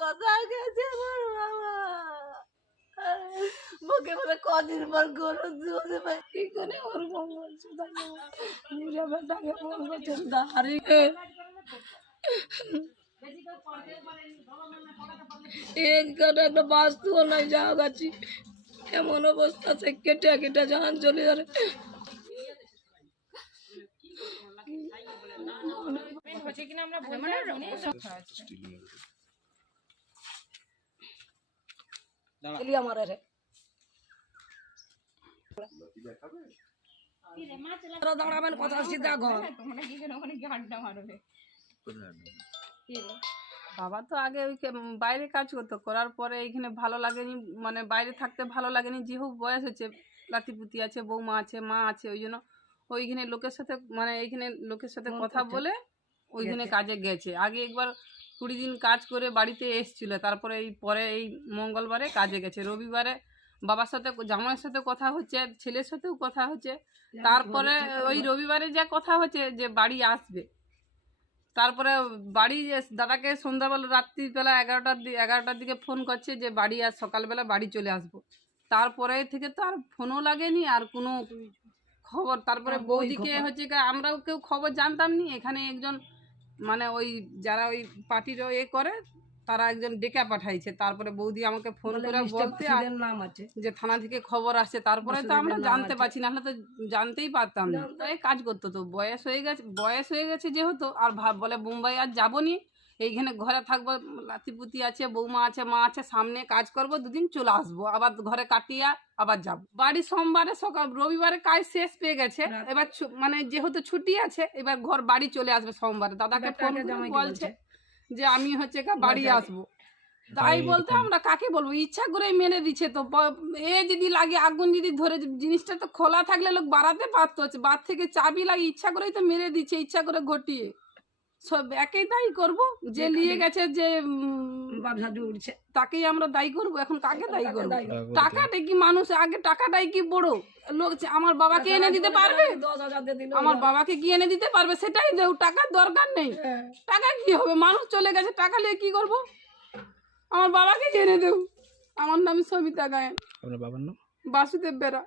কোথায় গেছে মুখে বলে কদিন পর গরু দুধ কি করে ওরকম বলছে বেটাকে বলবো দাঁড়িয়ে একটা বাস্তুও নাই যাওয়া গাছি এমন অবস্থা আছে কেটে কেটে জান চলে যাবে দাঁড়াবেন কথা সিধা ঘর বাবা তো আগে ওই বাইরে কাজ করতো, করার পরে এইখানে ভালো লাগেনি, মানে বাইরে থাকতে ভালো লাগেনি, যেহেতু বয়স হচ্ছে, নাতিপুতি আছে, বৌমা আছে, মা আছে, ওই জন্য ওইখানে লোকের সাথে মানে এইখানে লোকের সাথে কথা বলে ওইখানে কাজে গেছে। আগে একবার 20 দিন কাজ করে বাড়িতে এসছিল, তারপরে এই পরে এই মঙ্গলবারে কাজে গেছে। রবিবারে বাবার সাথে জামাইয়ের সাথে কথা হচ্ছে, ছেলের সাথেও কথা হচ্ছে, তারপরে ওই রবিবারে যা কথা হচ্ছে যে বাড়ি আসবে। তারপরে বাড়ি দাদাকে সন্ধ্যাবেলা রাত্রিবেলা 11টার দিকে ফোন করছে যে বাড়ি আজ সকালবেলা বাড়ি চলে আসবো। তারপরে থেকে তো আর ফোনও লাগেনি আর কোনো খবর। তারপরে বৌদিকে হচ্ছে আমরাও কেউ খবর জানতাম নি। এখানে একজন মানে ওই যারা ওই পার্টির করে তারা একজন ডেকে পাঠাইছে। তারপরে বৌদি আমাকে ফোন করে বলতে নাম আছে যে থানা থেকে খবর আসছে। তারপরে তো আমরা জানতে পারছি, নাহলে তো জানতেই পারতাম না। তাই কাজ করতো, তো বয়স হয়ে গেছে যেহেতু আর বলে মুম্বাই আর যাবো নি, এইখানে ঘরে থাকবো, নাতিপুতি আছে, বৌমা আছে, মা আছে, সামনে কাজ করব, 2 দিন চলে আসবো, আবার ঘরে কাটিয়ে আবার যাবো বাড়ি। সোমবারে সকাল, রবিবারে কাজ শেষ পেয়ে গেছে, এবার মানে যেহেতু ছুটি আছে এবার ঘর বাড়ি চলে আসবে সোমবারে। দাদাকে ফোন করে বলছে যে আমি হচ্ছে বাড়ি আসবো। তাই বলতে আমরা কাকে বলবো, ইচ্ছা করে মেরে দিচ্ছে। তো এ যদি লাগে আগুন যদি ধরে, জিনিসটা তো খোলা থাকলে লোক বাড়াতে পারতো, হচ্ছে বার থেকে চাবি লাগে, ইচ্ছা করেই তো মেরে দিচ্ছে, ইচ্ছা করে ঘটিয়ে। সব একেই দায়ী করবো, যে নিয়ে গেছে, যে উঠছে তাকেই আমরা দায়ী করবো। এখন কাকে দায়ী করবো? টাকাটাই কি মানুষ, আগে টাকাটাই কি বড় লোক? আমার বাবাকে এনে দিতে পারবে, আমার বাবাকে কি এনে দিতে পারবে? সেটাই দেও, টাকার দরকার নেই। টাকা কি হবে, মানুষ চলে গেছে, টাকা নিয়ে কি করবো? আমার বাবাকে এনে দেও। আমার নাম সবিতা গায়েন। আপনার বাবার নাম? বাসুদেব বেরা।